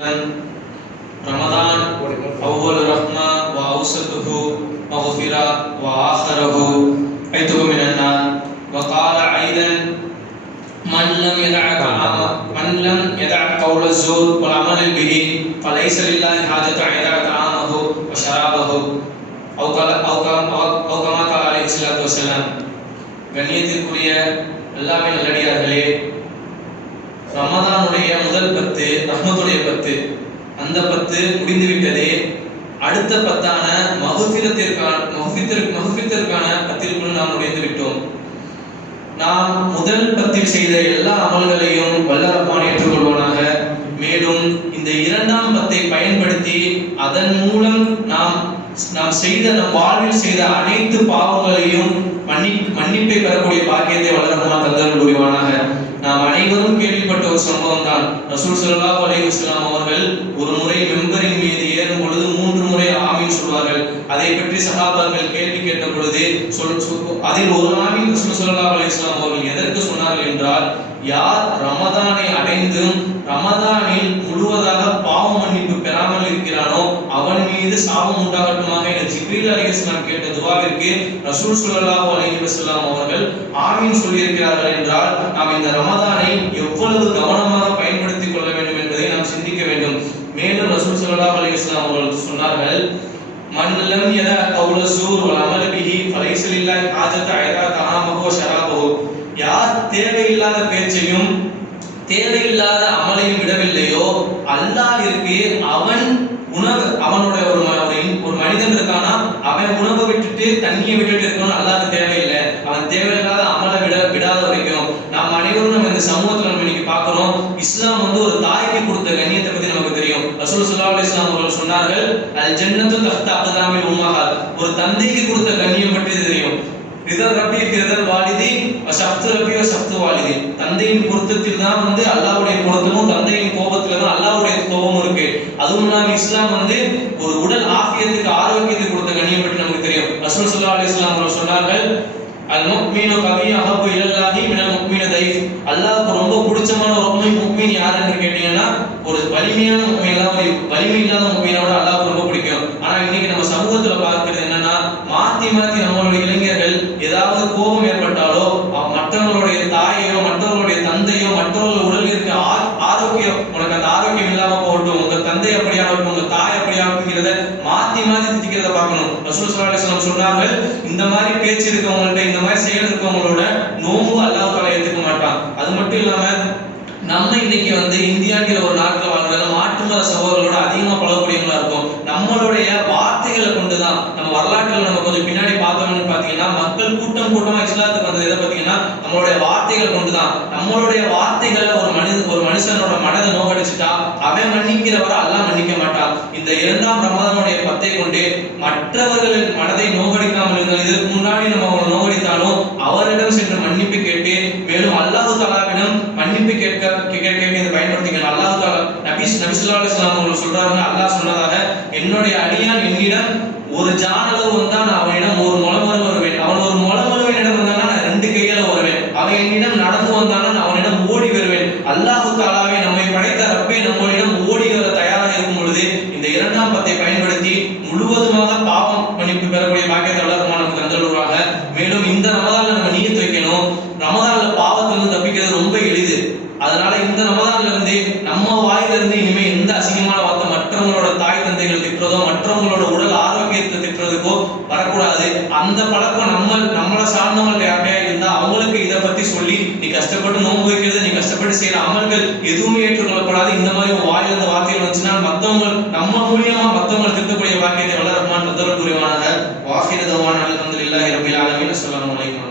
رمضان أول رحمة وأوسطه مغفرة وآخره عتق من النار. وقال أيضا من لم يدع قول الزور والعمل به فليس لله حاجة أن يدع طعامه وشرابه أو كما قال عليه الصلاة والسلام. கண்ணியத்திற்குரிய அல்லாஹ்வின் நல்லடியார்களே, ரமதானுடைய முதல் 10 ரஹ்மத்துடைய 10, அந்த 10 முடிந்துவிட்டதே. அடுத்த 10ஆன மஃபிரத்திற்கான 10ற்குள் நாம் நுழைந்து விட்டோம். நாம் முதல் 10 செய்த எல்லா அமல்களையும் வல்ல ரஹ்மான் ஏற்றுக்கொள்வானாக. மேலும் இந்த இரண்டாம் 10ஐ பயன்படுத்தி அதன் மூலம் நாம் செய்த நம் வாழ்வில் செய்த அனைத்து பாவங்களையும் மன்னிப்பை பெறக்கூடிய பாக்கியத்தை வல்ல ரஹ்மான் தந்தருள் புரிவானாக. நாம் அனைவரும் கேள்விப்பட்ட ஒரு சம்பவம் தான். ரசூல் ஸல்லல்லாஹு அலைஹி வஸல்லம் அவர்கள் ஒரு முறை மெம்பரின் மீது ஏறும் பொழுது 3 முறை ஆமீன் சொல்வார்கள். அதை பற்றி சஹாபாக்கள் கேள்வி கேட்ட பொழுது அதில் ஒரு ஆமீன் ரசூல் ஸல்லல்லாஹு அலைஹி வஸல்லம் அவர்கள் எதற்கு சொன்னார்கள் என்றால், யார் ரமதானை அடைந்தும் ரமதானில் முழுவதாக பாவ மன்னிப்பு பெறாமல் இருக்கிறானோ அவன் மீது சாபம் உண்டாகட்டுமாக என ஜிப்ரீல் அலைஹிஸ்ஸலாம் கேட்ட துஆவிற்கு ரசூல் ஸல்லல்லாஹு அலைஹி வஸல்லம் அவர்கள் ஆமீன் சொல்லியிருக்கிறார்கள் என்றால், நாம் இந்த ரமதானை எவ்வளவு கவனமாக பயன்படுத்திக் கொள்ள வேண்டும் என்பதை நாம் சிந்திக்க வேண்டும். மேலும் ரசூல் ஸல்லல்லாஹு அலைஹி வஸல்லம் அவர்கள் சொன்னார்கள், மன் லம் யதா கௌல ஸூர் வல் அமல் பிஹி ஃபலைஸ லில்லாஹி ஹாஜத ஐதா தஆமஹு வ ஷராபஹு. யார் தேவையில்லாத பேச்சையும் தேவையில்லாத அமலையும் விடவில்லையோ அல்லாஹ்விற்கு அவனுடைய ஒரு மனிதன் இருக்கானா, அவன் உணவை விட்டுட்டு தண்ணியை விட்டுட்டு இருக்கணும், அல்லாஹ்வுக்கு தேவையில்லை. அவன் தேவையில்லாத அமலை விடாத வரைக்கும் நாம் அனைவரும் நம்ம இந்த சமூகத்தில் நம்ம இன்னைக்கு பார்க்கிறோம். இஸ்லாம் ஒரு தாய்க்கு கொடுத்த கண்ணியத்தை பத்தி நமக்கு தெரியும். ரசூல் ஸல்லல்லாஹு அலைஹி வஸல்லம் அவர்கள் சொன்னார்கள், அல் ஜன்னத்து தஹ்த அக்தாமில் உம்மஹாத். ஒரு தந்தைக்கு கொடுத்த கண்ணியம் பற்றி தெரியும். ரிதல் ரப்பி ஃபிரதல் வாலிதி வஷஃப்து ரப்பி வஷஃப்து வாலிதி. தந்தையின் பொருத்தத்தில் தான் அல்லாஹ்வுடைய பொருத்தமும், தந்தையின் கோபத்துல தான் அல்லாஹ்வுடைய கோபமும் இருக்கு. அதுவும் இல்லாம இஸ்லாம் ஒரு உடல் ஆஃபியத்துக்கு ஆரோக்கியத்துக்கு கொடுத்த கண்ணியம் பற்றி நமக்கு தெரியும். ரசூல் ஸல்லல்லாஹு அலைஹி வஸல்லம் அவர்கள் சொன்னார்கள், அல் முஃமினு கவிய்யு அஹப்பு இலல்லாஹி மினல் முஃமினி தைஃப். அல்லாஹ்வுக்கு ரொம்ப பிடிச்சமான ஒரு முஃமின் யார் என்று கேட்டீங்கன்னா, ஒரு வலிமையான முஃமின் தான். வலிமை இல்லாத முஃமினோட அல்லாஹ்வுக்கு ரொம்ப பிடிக்கும். ஆனா இன்னைக்கு நம்ம சமூகத்துல பார்க்கிறது என்னன்னா, மாத்தி நம்மளுடைய இளைஞர்கள் ஏதாவது கோபம் ஏற்பட்டாலோ மற்றவங்களுடைய தாயையோ மற்றவங்களுடைய தந்தையோ மற்றவர்கள் உடலில் இருக்க ஆரோக்கியம், உனக்கு அந்த ஆரோக்கியம் இல்லாம போகட்டும், உங்க தந்தை அப்படியா இருக்கும், உங்க தாய் அப்படியா இருக்குங்கிறத மாத்தி திட்டிக்கிறத பார்க்கணும். ரசூல் ஸல்லல்லாஹு அலைஹி வஸல்லம் சொன்னார்கள், இந்த மாதிரி பேச்சு இருக்கவங்கள்ட்ட, இந்த மாதிரி செயல் இருக்கவங்களோட நோம்பு அல்லாஹ் தஆலா ஏத்துக்க மாட்டான். அது மட்டும் இல்லாம நம்ம இன்னைக்கு இந்தியாங்கிற ஒரு நாட்டில் வாழ்றதுல மாற்று மத சகோதரர்களோட அதிகமா பழகக்கூடியவங்களா இருக்கும். நம்மளுடைய வார்த்தைகளை கொண்டுதான் நம்ம வரலாற்றில் நம்ம கொஞ்சம் பின்னாடி பார்த்தோம்னு பாத்தீங்கன்னா, மக்கள் கூட்டமா இஸ்லாத்துக்கு வந்தது எதை பாத்தீங்கன்னா நம்மளுடைய வார்த்தைகள் கொண்டுதான். நம்மளுடைய வார்த்தைகளை ஒரு மனுஷனோட மனதை நோக்கடிச்சுட்டா அவன் மன்னிக்கிறவரை அல்லாஹ் மன்னிக்க மாட்டான். இந்த 2ஆம் ரமதானுடைய 10ஐ கொண்டு மற்றவர்களின் மனதை நோக்கடிக்காமல் இருந்தால், இதற்கு முன்னாடி நம்ம அவங்களை நோக்கடித்தாலும் அவரிடம் சென்று மன்னிப்பு கேட்டு, மேலும் அல்லாஹ் தஆலாவிடம் மன்னிப்பு கேட்க இதை பயன்படுத்திக்கணும். அல்லாஹ் தஆலா நபி ஸல்லல்லாஹு அலைஹி வஸல்லம் அவர்கள் சொல்றாங்க, அல்லாஹ் சொன்னதாக, என்னுடைய அடியான் என்னிடம் ஒரு ஜானளவு வந்தா நான் அவனிடம் ஒரு முழமரம் வருவேன். அவன் ஒரு முழமரம் என்னிடம் வந்தானா நான் 2 கையில வருவேன். அவன் என்னிடம் நடந்து வந்தானா நான் அவனிடம் ஓடி வருவேன். அல்லாஹ் தஆலாவே, நம்மை படைத்த ரப்பே நம்மளிடம் ஓடி வர தயாராக இருக்கும் பொழுது இந்த 2ஆம் 10ஐ பயன்படுத்தி முழுவதுமாக பாவம் மன்னிப்பு பெறக்கூடிய பாக்கியத்தை அல்லாஹ் நமக்கு தந்தருள்வாக. மேலும் இந்த ரமதான்ல நம்ம நியத் வைக்கணும். ரமதான்ல பாவத்திலிருந்து தப்பிக்கிறது ரொம்ப எளிது. அதனால இந்த ரமதான்ல நம்ம வாயிலிருந்து இனிமே எந்த அசிங்கமான வார்த்தை மற்றவங்களோட தாய் தந்தைகள் திட்டுறதோ மற்றவங்களோட உடல் ஆரோக்கியத்தை திட்டுறதுக்கோ வரக்கூடாது. அந்த பழக்கம் நம்மளை சார்ந்தவங்க யார்கிட்டயா இருந்தா அவங்களுக்கு இதை பத்தி சொல்லி, நீ கஷ்டப்பட்டு நோன்பு வைக்கிறது, நீ கஷ்டப்பட்டு செய்யற அமல்கள் எதுவுமே ஏற்றுக்கொள்ளப்படாது. இந்த மாதிரி வாயிலிருந்து வார்த்தைகள் வந்துச்சுன்னா நம்ம மூலியமா மற்றவங்களை திருத்தக்கூடிய வாக்கியத்தை வல்ல ரஹ்மான் தந்தருள் புரிவானாக. வாஹிரு தவானா அல்ஹம்துலில்லாஹி ரப்பில் ஆலமீன். அஸ்ஸலாமு அலைக்கும்.